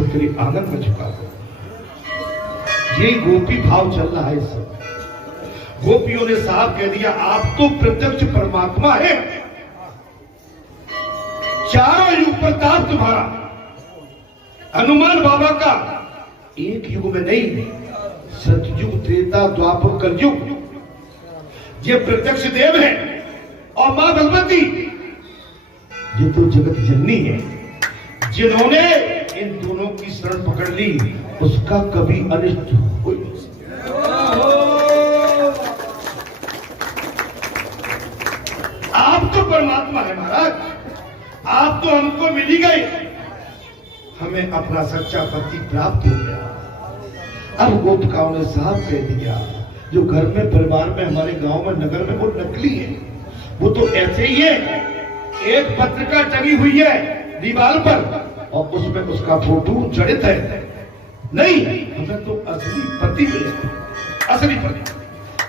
को तेरे आंगन में झुका दो। ये गोपी भाव चल रहा है इस समय। गोपियों ने साफ कह दिया, आप तो प्रत्यक्ष परमात्मा है, चारों युग प्रताप तुम्हारा, हनुमान बाबा का एक युग में नहीं, सतयुग त्रेता द्वापर कलयुग, ये प्रत्यक्ष देव है। और मां भगवती ये तो जगत जननी है, जिन्होंने इन दोनों की शरण पकड़ ली उसका कभी अनिष्ट हो नहीं सकता। आप तो परमात्मा है महाराज, आप तो हमको मिल ही गए, हमें अपना सच्चा पति प्राप्त हो गया। अब गोपिकाओं ने साफ कह दिया, जो घर में परिवार में हमारे गांव में नगर में वो नकली है, वो तो ऐसे ही है, एक पत्रिका टंगी हुई है दीवार पर और उसमें उसका फोटो जड़ित है। नहीं, हमें तो असली पति मिले, असली पति।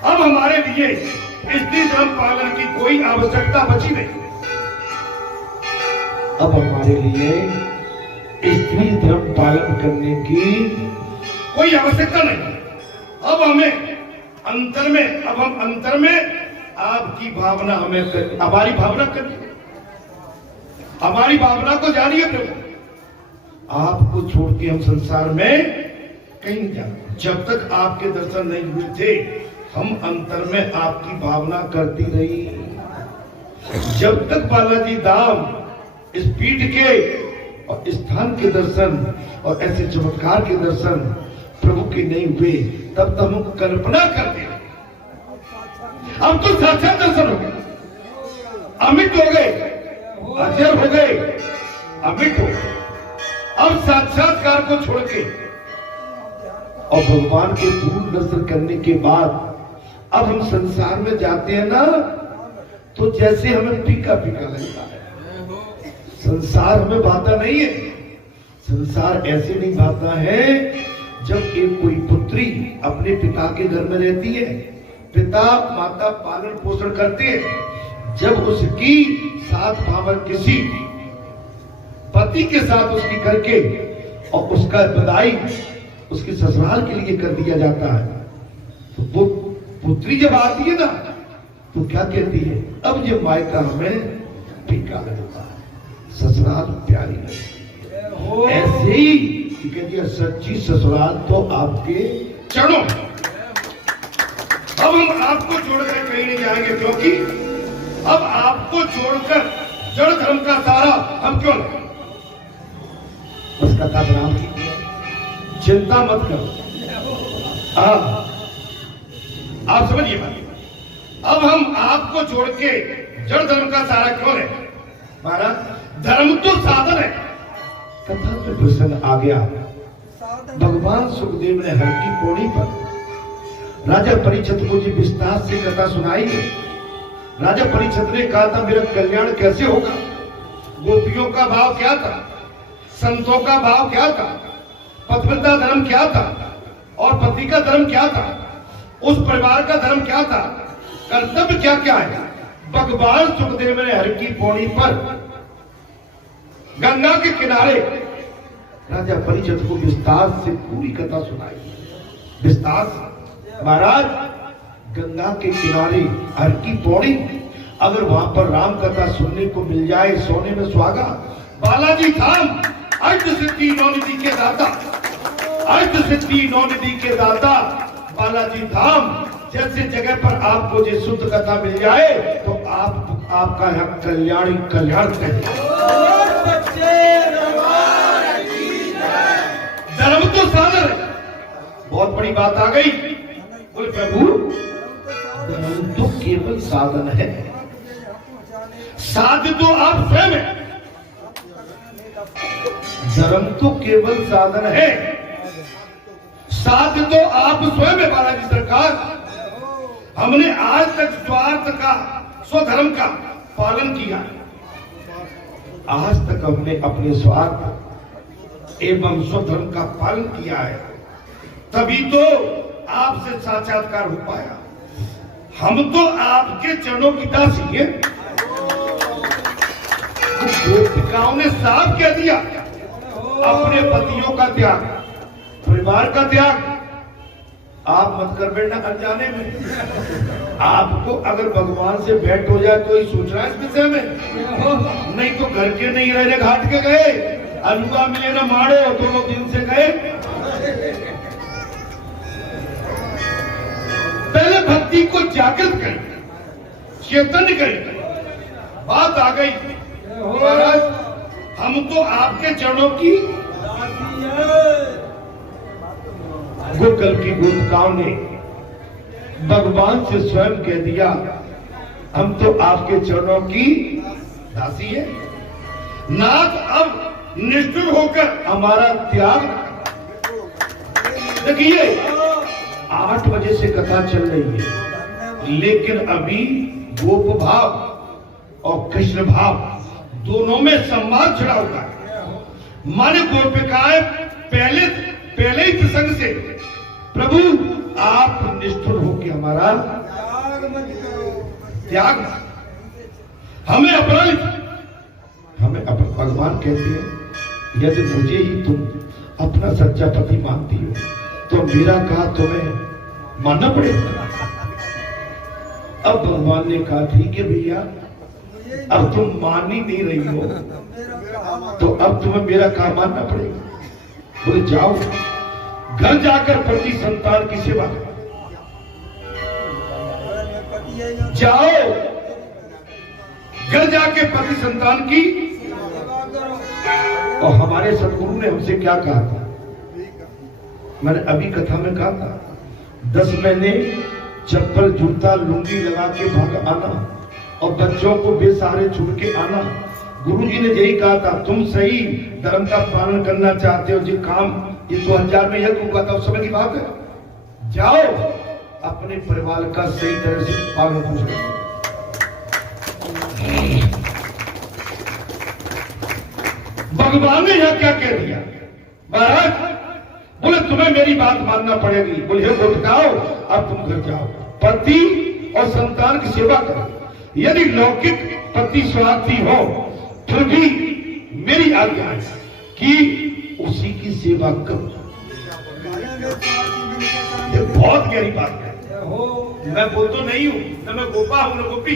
अब हमारे लिए स्त्री धर्म पालन की कोई आवश्यकता बची नहीं। अब हमारे लिए स्त्री धर्म पालन करने की कोई आवश्यकता नहीं। अब हमें अंतर में, अब हम अंतर में आपकी भावना हमें हमारी भावना करिए, हमारी भावना को जानिए प्रभु। आपको छोड़ के हम संसार में कहीं नहीं जाते। जब तक आपके दर्शन नहीं हुए थे हम अंतर में आपकी भावना करती रही। जब तक बालाजी धाम इस पीठ के और स्थान के दर्शन और ऐसे चमत्कार के दर्शन प्रभु के नहीं हुए, तब तक हम कल्पना करते। अब तो साक्षात दर्शन हो गए, अमित हो गए, अजर हो गए, अमित हो गए। अब साक्षात्कार को छोड़ के और भगवान के पूर्ण दर्शन करने के बाद अब हम संसार में जाते हैं ना, तो जैसे हमें फीका फीका लगता है। संसार हमें भाता नहीं है। संसार ऐसे नहीं भाता है जब एक कोई पुत्री अपने पिता के घर में रहती है, पिता माता पालन पोषण करते हैं, जब उसकी साथ भावर किसी पति के साथ उसकी करके और उसका बधाई उसके ससुराल के लिए कर दिया जाता है, तो वो पुत्री जब आती है ना तो क्या कहती है, अब ये मायका हमें फीका लगता है, ससुराल प्यारी लगती है। ऐसे ही कह दिया, सच्ची ससुराल तो आपके चरणों। अब हम आपको छोड़कर कहीं नहीं जाएंगे, क्योंकि अब आपको छोड़कर जड़ धर्म का सारा हम क्यों लें। बस कथा बराम की, चिंता मत करो। आप समझिए बात। अब हम आपको छोड़ के जड़ धर्म का सहारा क्यों लें। महाराज धर्म तो साधन है। कथा में प्रसंग आ गया, भगवान सुखदेव ने हर की पौड़ी पर राजा परीक्षित को जी विस्तार से कथा सुनाई है। राजा परीक्षित ने कहा था, मेरा कल्याण कैसे होगा। गोपियों का भाव क्या था, संतों का भाव क्या था, पतिव्रता धर्म क्या था और पति का धर्म क्या था, उस परिवार का धर्म क्या था, कर्तव्य क्या क्या है। भगवान सुखदेव ने हर की पौड़ी पर गंगा के किनारे राजा परीक्षित को विस्तार से पूरी कथा सुनाई। विस्तार से महाराज गंगा के किनारे हर की पौड़ी, अगर वहां पर राम कथा सुनने को मिल जाए सोने में सुहागा। बालाजी धाम अष्ट सिद्धि नौ निधि के दाता, अष्ट सिद्धि नौ निधि के दाता बालाजी धाम जैसे जगह पर आपको जो शुद्ध कथा मिल जाए तो आपका यहाँ कल्याण कल्याण धर्म तो साधन है। बहुत बड़ी बात आ गई। बोले प्रभु धर्म तो केवल साधन है, साध तो आप स्वयं है। धर्म तो केवल साधन है, साध तो आप स्वयं है। बालाजी सरकार, हमने आज तक स्वार्थ का स्वधर्म का पालन किया। आज तक हमने अपने स्वार्थ एवं स्वधर्म का पालन किया है, तभी तो आपसे साक्षात्कार हो पाया। हम तो आपके चरणों की दासी है। गोपिकाओं ने साफ कह दिया, अपने पतियों का त्याग, परिवार का त्याग आप मत कर बैठना अनजाने में। आपको अगर भगवान से भेंट हो जाए तो ही सोच रहा है इस विषय में, नहीं तो घर के नहीं रहे घाट के गए, अलुआ मिले ना माड़ो, 2 दिन से गए। पहले भक्ति को जागृत करें, चेतन करें। बात आ गई महाराज, हम तो आपके चरणों की गोकल की गोपिकाओं ने भगवान से स्वयं कह दिया, हम तो आपके चरणों की दासी है। नाथ अब निष्ठुर होकर हमारा त्याग। देखिए 8 बजे से कथा चल रही है, लेकिन अभी गोप भाव और कृष्ण भाव दोनों में संवाद छिड़ा हुआ है। माने गोपिकाएं पहले ही प्रसंग से, प्रभु आप निष्ठुर होकर हमारा त्याग, हमें अपराध, हमें भगवान कहते हैं यदि मुझे ही तुम अपना सच्चा पति मानती हो तो मेरा कहा तुम्हें मानना पड़ेगा। अब भगवान ने कहा ठीक है भैया, अब तुम मान ही नहीं रही हो तो अब तुम्हें मेरा कहा मानना पड़ेगा। बोले जाओ घर जाकर पति संतान की सेवा करो, जाओ घर जाके पति संतान की। और हमारे सदगुरु ने हमसे क्या कहा था, मैंने अभी कथा में कहा था, 10 महीने चप्पल जूता लुंगी लगा के भाग आना और बच्चों को बेसहारे छोड़ के आना। गुरुजी ने यही कहा था, तुम सही धर्म का पालन करना चाहते हो जी, काम ये 2000 में यह हुआ था, उस समय की बात है। जाओ अपने परिवार का सही तरह से पालन पोषण करो। भगवान ने यह क्या कह दिया महाराज, बोले तुम्हें मेरी बात मानना पड़ेगी। बोले हे गोपिकाओ अब तुम घर जाओ, पति और संतान की सेवा करो। यदि लौकिक पति स्वार्थी हो फिर भी मेरी आज्ञा है कि उसी की सेवा करो। ये बहुत गहरी बात है, मैं बोल तो नहीं हूं, न मैं गोपा हूं न गोपी।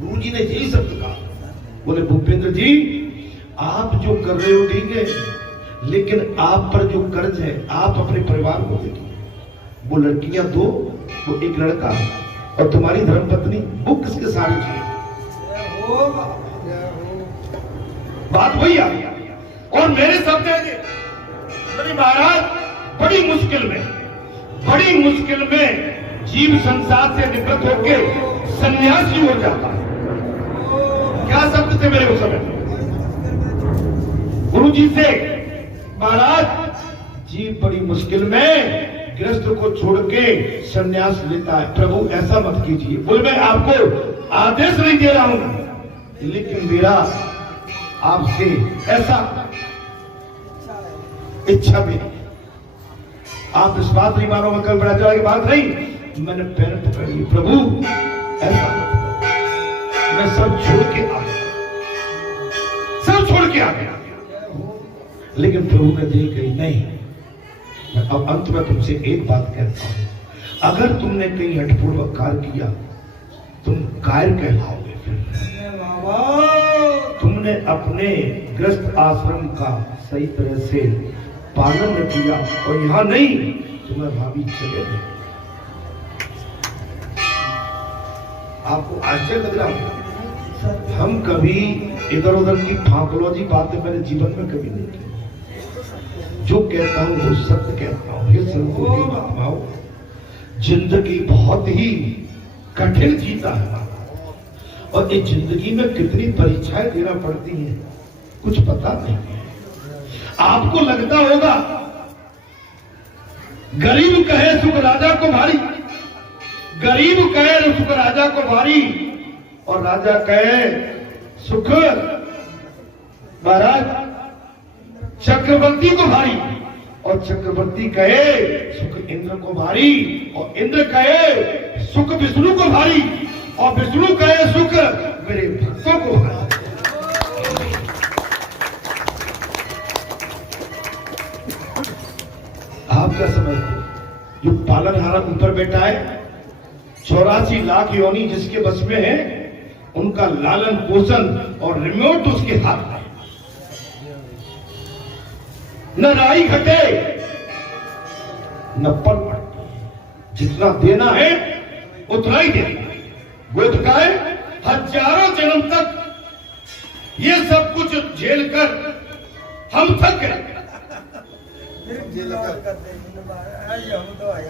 गुरु जी ने यही शब्द कहा, बोले भूपेंद्र जी आप जो कर रहे हो ठीक है, लेकिन आप पर जो कर्ज है आप अपने परिवार को दे दो। वो लड़कियां 2, वो 1 लड़का और तुम्हारी धर्मपत्नी, वो किसके साड़ी चाहिए? बात वही आ गई। और मेरे शब्द है महाराज, बड़ी मुश्किल में जीव संसार से निवृत्त होकर सन्यासी हो जाता है। क्या शब्द थे मेरे उस समय गुरु जी से, महाराज जीव बड़ी मुश्किल में गृहस्थ को छोड़ के सन्यास लेता है। प्रभु ऐसा मत कीजिए। बोले मैं आपको आदेश नहीं दे रहा हूं, लेकिन मेरा आपसे ऐसा इच्छा भी, आप इस बात नहीं मानो, मैं कल बड़ा चला की बात नहीं, मैंने पैर पकड़ ली। प्रभु ऐसा मैं सब छोड़ के आ गया, लेकिन प्रभु ने देख गई नहीं। मैं अब अंत में तुमसे एक बात कहता हूं, अगर तुमने कहीं हठपूर्वक कार्य किया तुम कायर कहलाओगे। तुमने अपने गृहस्थ आश्रम का सही तरह से पालन न किया और यहां नहीं तुम्हें भाभी चले गए। आपको आश्चर्य लग रहा है, हम कभी इधर उधर की फांकलौजी बातें मैंने जीवन में कभी नहीं की। जो कहता हूं वो सत्य कहता हूं। ये संतोषी महात्माओं, जिंदगी बहुत ही कठिन जीता है और इस जिंदगी में कितनी परीक्षाएं देना पड़ती हैं कुछ पता नहीं है। आपको लगता होगा गरीब कहे सुख राजा को भारी, गरीब कहे सुख राजा को भारी और राजा कहे सुख महाराज चक्रवर्ती को भारी और चक्रवर्ती कहे सुख इंद्र को भारी और इंद्र कहे सुख विष्णु को भारी और विष्णु कहे सुख मेरे भक्तों को भारी। क्या समझते? जो पालनहारा ऊपर बैठा है, 84 लाख योनि जिसके बस में है, उनका लालन पोषण और रिमोट उसके हाथ में। न राई घटे न पल पड़ती, जितना देना है उतना ही देना। गोद का है, हजारों जन्म तक ये सब कुछ झेलकर हम थक गए।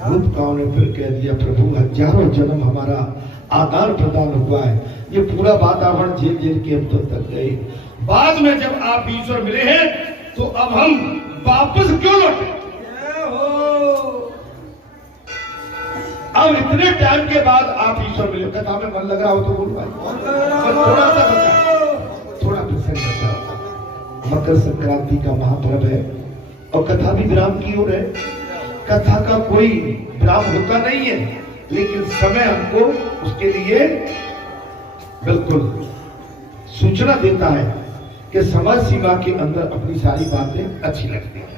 रूपकाओं ने फिर कह दिया, प्रभु हजारों जन्म हमारा आदान प्रदान हुआ है, ये पूरा वातावरण झेल झेल के हम तो थक गए। बाद में जब आप ईश्वर मिले हैं तो अब हम वापस क्यों लौटे? अब इतने टाइम के बाद आप ईश्वर मिले, कथा में मन लग रहा हो तो बोल भाई, थोड़ा सा बचा, थोड़ा प्रसंग बचा। मकर संक्रांति का महापर्व है और कथा भी विराम की ओर है। कथा का कोई विराम होता नहीं है, लेकिन समय हमको उसके लिए बिल्कुल सूचना देता है कि समय सीमा के अंदर अपनी सारी बातें अच्छी लगती हैं।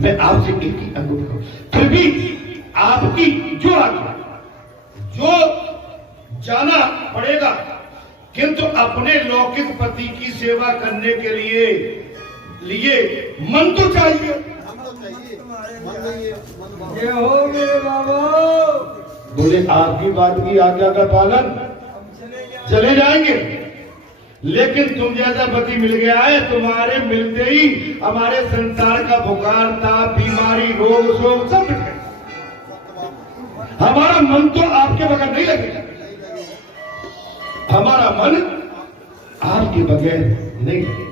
मैं आपसे एक ही अनुरोध करूं, फिर भी आपकी जो आज्ञा, जो जाना पड़ेगा, किंतु अपने लौकिक पति की सेवा करने के लिए मन तो चाहिए। ये हो मेरे बाबा, बोले आपकी बात की आज्ञा का पालन चले जाएंगे, लेकिन तुम जैसा पति मिल गया है, तुम्हारे मिलते ही हमारे संसार का बुखार, ताप, बीमारी, रोग शोक सब मिट गए। हमारा मन तो आपके बगैर नहीं लगेगा, हमारा मन आपके बगैर नहीं लगेगा।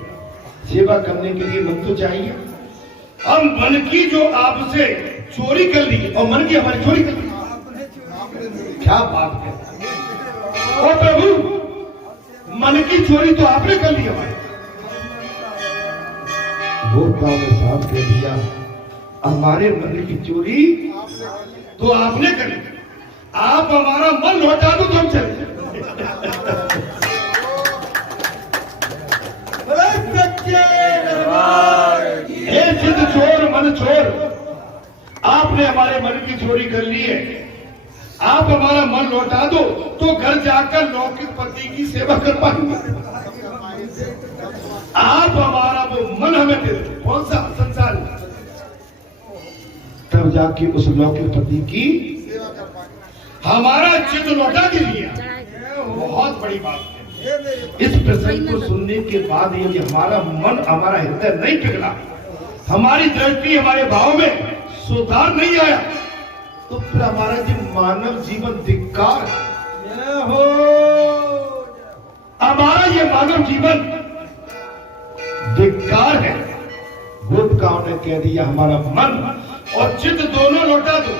सेवा करने के लिए मन तो चाहिए। हम मन की जो आपसे चोरी कर ली और मन की हमारी चोरी कर ली, क्या बात है। और प्रभु मन की चोरी तो आपने कर ली हमारी। वो काम साहब कह दिया, हमारे मन की चोरी तो आपने कर ली, आप हमारा मन लौटा दो तो हम चले। जिद चोर मन चोर, आपने हमारे मन की चोरी कर ली है, आप हमारा मन लौटा दो तो घर जाकर लौकिक पति की सेवा कर पाएंगे। आप हमारा वो मन हमें दे दो, कौन सा संसार, तब जाके उस लौकिक पति की सेवा कर पाएंगे। हमारा चित्त लौटा के लिया, बहुत बड़ी बात है। इस प्रसंग को सुनने के बाद यदि हमारा मन, हमारा हृदय नहीं पिघला, हमारी दृष्टि, हमारे भाव में सुधार नहीं आया, तो फिर हमारा जो मानव जीवन धिक्कार हो, हमारा ये मानव जीवन धिक्कार है। गोपिकाओं ने कह दिया, हमारा मन और चित्त दोनों लौटा दो।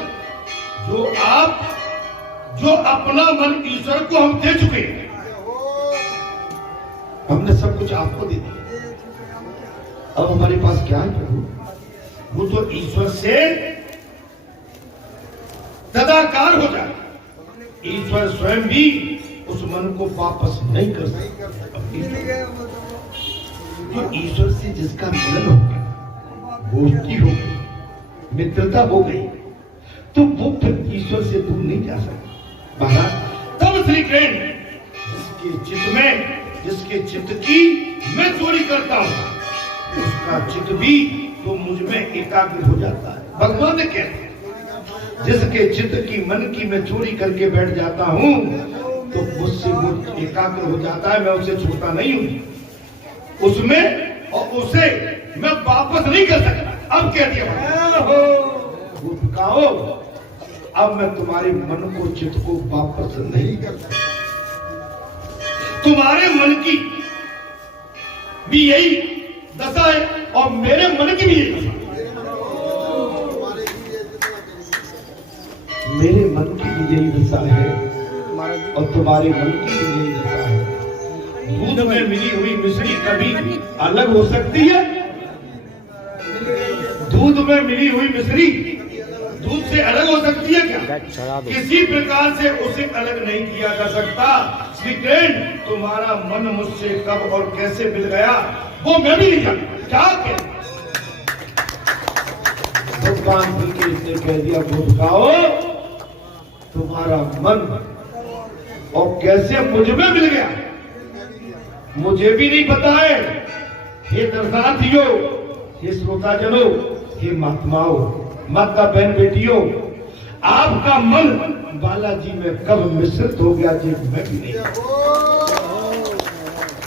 जो अपना मन ईश्वर को हम दे चुके हैं, हमने सब कुछ आपको दे दिया, अब हमारे पास क्या है प्रभु? वो तो ईश्वर से तदाकार हो जाए। ईश्वर स्वयं भी उस मन को वापस नहीं कर सकता। जो ईश्वर से जिसका मिलन हो गया, दोस्ती हो गई, मित्रता हो गई, तो वो फिर ईश्वर से दूर नहीं जा सकता। महाराज, तब श्री कृष्ण जिसके चित्त की मैं चोरी करता हूं, उसका चित्त भी तो मुझ में एकाग्र हो जाता है। भगवान ने कहते हैं, जिसके चित्त की, मन की मैं चोरी करके बैठ जाता हूं, तो मुझसे वो एकाग्र हो जाता है, मैं उसे छोड़ता नहीं हूं उसमें, और उसे मैं वापस नहीं कर सकता। अब कह दिया, गोपिकाओ, अब मैं तुम्हारे मन को, चित्त को वापस नहीं कर सकता। तुम्हारे मन की भी यही दशा है और मेरे मन की भी यही दशा है। मेरे मन की भी यही दशा है और तुम्हारे मन की भी यही दशा है। दूध में मिली हुई मिश्री कभी अलग हो सकती है? दूध में मिली हुई मिश्री दूध से अलग हो सकती है क्या? किसी प्रकार से उसे अलग नहीं किया जा सकता। श्री कृष्ण, तुम्हारा मन मुझसे कब और कैसे मिल गया वो मैं भी नहीं जानता। क्या भगवान जी के इसने कह दिया गोपिकाओ तुम्हारा मन और कैसे मुझ में मिल गया मुझे भी नहीं पता है। हे दर्शनार्थियों, हे श्रोताजनों, हे महात्माओं, माता बहन बेटियों, आपका मन बालाजी में कब मिश्रित हो गया जी मैं भी नहीं।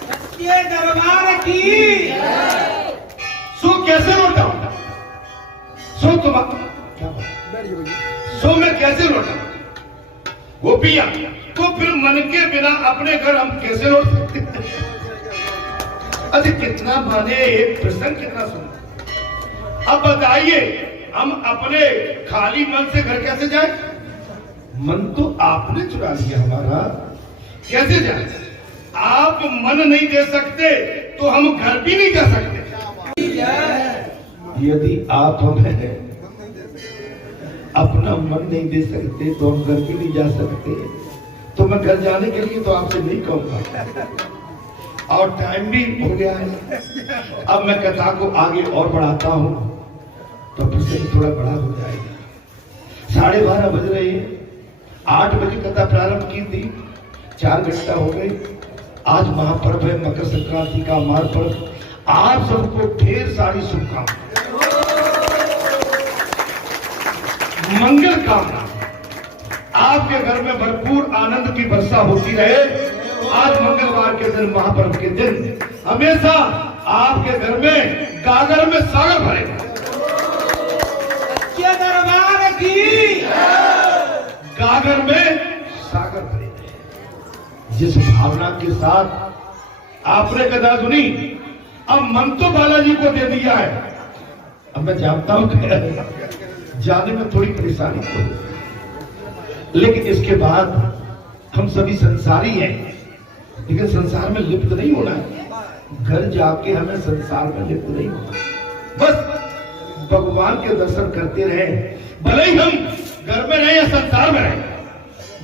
सत्य दरबार की सो कैसे लौटा सो तुम क्या सो मैं कैसे लौटा गोपिया तो फिर मन के बिना अपने घर हम कैसे लौट सकते हैं? अच्छा कितना माने एक प्रसंग कितना सुना। अब बताइए हम अपने खाली मन से घर कैसे जाए? मन तो आपने चुरा लिया हमारा, कैसे जाए? आप मन नहीं दे सकते तो हम घर भी नहीं जा सकते। यदि आप हमें अपना मन नहीं दे सकते तो हम घर भी नहीं जा सकते। तो मैं घर जाने के लिए तो आपसे नहीं कहूंगा और टाइम भी हो गया है। अब मैं कथा को आगे और बढ़ाता हूं तो प्रसंग थोड़ा बड़ा हो जाएगा। 12:30 बज रहे हैं, 8 बजे कथा प्रारंभ की थी, 4 घंटा हो गए। आज महापर्व है, मकर संक्रांति का महापर्व। आप सबको ढेर सारी शुभकामनाएं, मंगल कामना। आपके घर में भरपूर आनंद की वर्षा होती रहे। आज मंगलवार के दिन, महापर्व के दिन, हमेशा आपके घर में गागर में सागर भरेगा। दरबार की गागर में सागर भरेगा। जिस भावना के साथ आपने कथा सुनी, अब मन तो बालाजी को दे दिया है। अब मैं जानता हूं कि जाने में थोड़ी परेशानी हो, लेकिन इसके बाद हम सभी संसारी हैं, लेकिन संसार में लिप्त नहीं होना है। घर जाके हमें संसार में लिप्त नहीं होना, बस भगवान के दर्शन करते रहे। भले ही हम घर में रहे या संसार में रहे,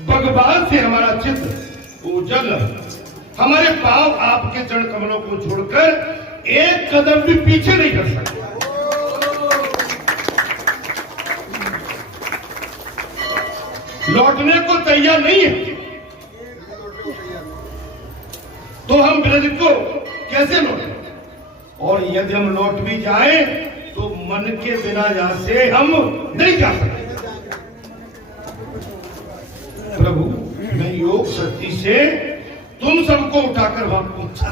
भगवान से hamaरा चित्त ओझल, हमारे पांव आपके चरण कमलों को छोड़कर एक कदम भी पीछे नहीं कर सकते। लौटने को तैयार नहीं है तो हम ब्रज को कैसे लौटें? और यदि हम लौट भी जाएं तो मन के बिना यहां से हम नहीं जा सकते। प्रभु मैं योग शक्ति से तुम सबको उठाकर वहां पहुंचा।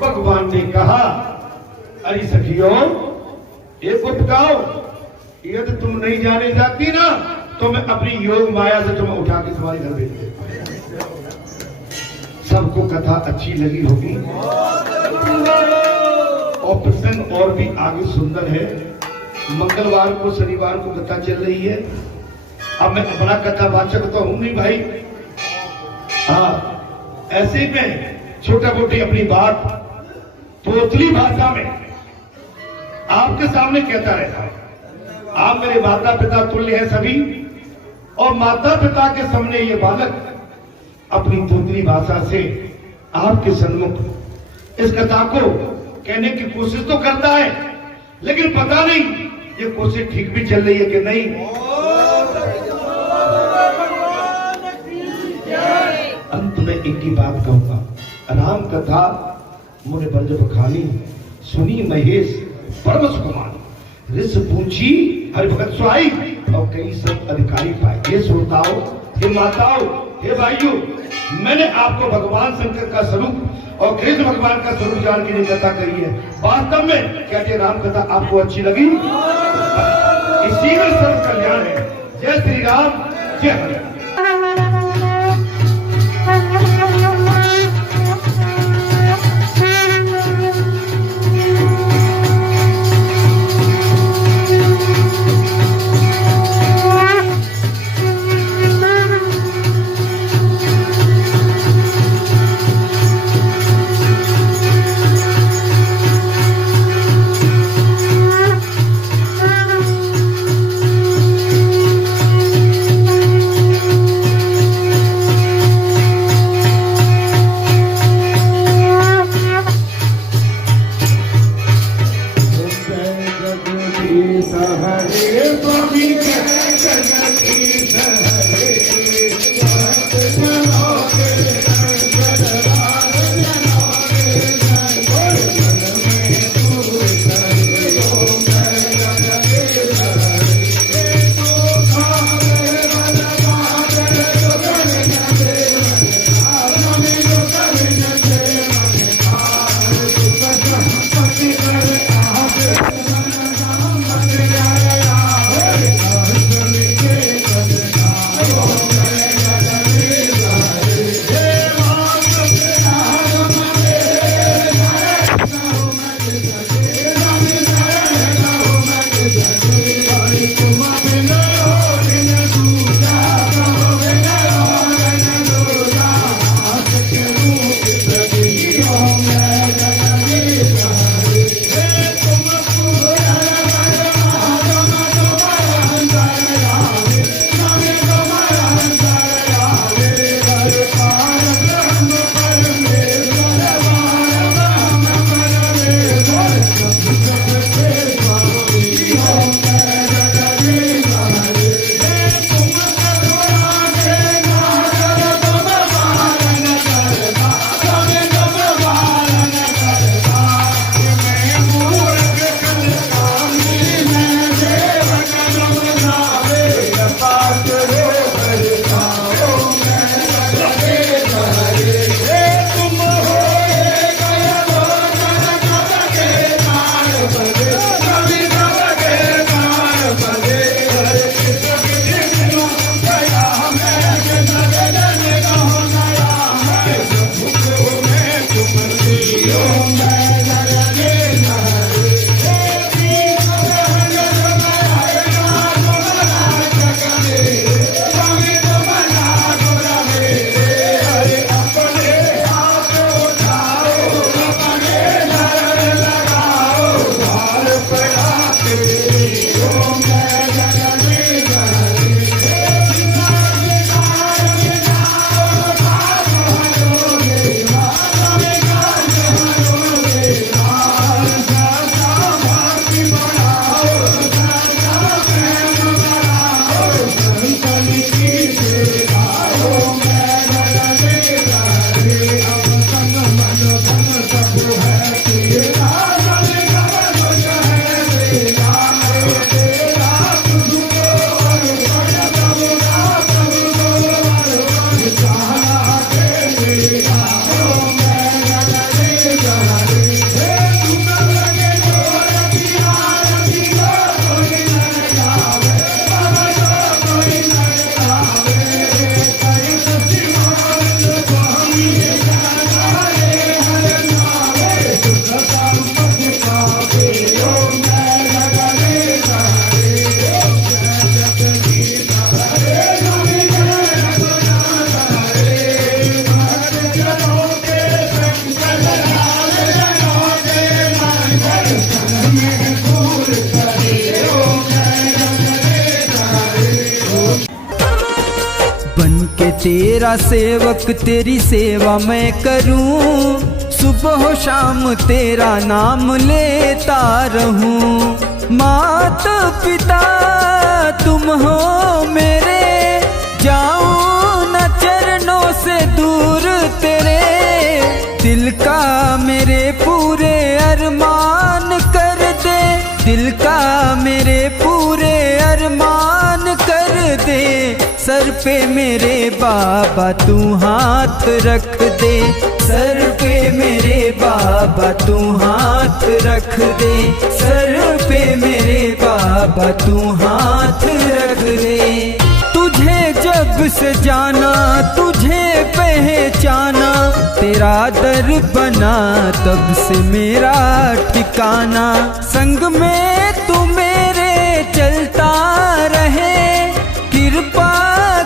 भगवान ने कहा, अरे सखियों एक उपकाओ, यदि तुम नहीं जाने जाती ना तो मैं अपनी योग माया से तुम्हें उठा के तुम्हारे घर भेज देता। सबको कथा अच्छी लगी होगी और प्रसंग और भी आगे सुंदर है। मंगलवार को, शनिवार को कथा चल रही है। अब मैं अपना कथावाचक तो हूं नहीं भाई, हाँ ऐसे में छोटा मोटी अपनी बात तोतली भाषा में आपके सामने कहता रहता है। आप मेरे माता पिता तुल्य हैं सभी, और माता पिता के सामने ये बालक अपनी तोतली भाषा से आपके सन्मुख इस कथा को कहने की कोशिश तो करता है, लेकिन पता नहीं ये कोशिश ठीक भी चल रही है कि नहीं। अंत में एक ही बात कहूंगा, राम कथा मुने ब्रज बखानी, सुनी महेश परम सुकुमार, ऋष पूछी हरिभगत सुहाई, और कई सब अधिकारी पाए। हे श्रोताओं, हे माताओं, हे भाइयों, मैंने आपको भगवान शंकर का स्वरूप और कृष्ण भगवान का स्वरूप जान के लिए कथा कही है। वास्तव में क्या ये राम कथा आपको अच्छी लगी? इसी में सर्व कल्याण है। जय श्री राम, जय हरि। तेरा सेवक तेरी सेवा मैं करूं, सुबह शाम तेरा नाम लेता रहूं। माता पिता तुम हो मेरे, जाऊं न चरणों से दूर तेरे। दिल का मेरे पूरे अरमान कर दे, दिल का मेरे पूरे अरमान कर दे। सर पे मेरे बाबा तू हाथ रख दे, सर पे मेरे बाबा तू हाथ रख दे, सर पे मेरे बाबा तू हाथ रख दे। तुझे जब से जाना, तुझे पहचाना, तेरा दर बना तब से मेरा ठिकाना। संग में तू मेरे चलता रहे, कृपा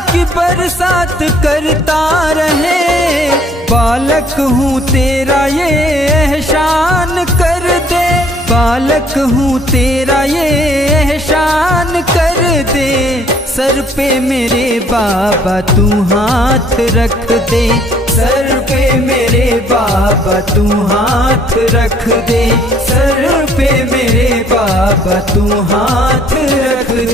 की बरसात करता रहे। बालक हूँ तेरा ये एहसान कर दे, बालक हूँ तेरा ये एहसान कर दे। सर पे मेरे बाबा तू हाथ रख दे, सर पे मेरे बाबा तू हाथ रख दे, सर पे मेरे बाबा तू हाथ रख दे।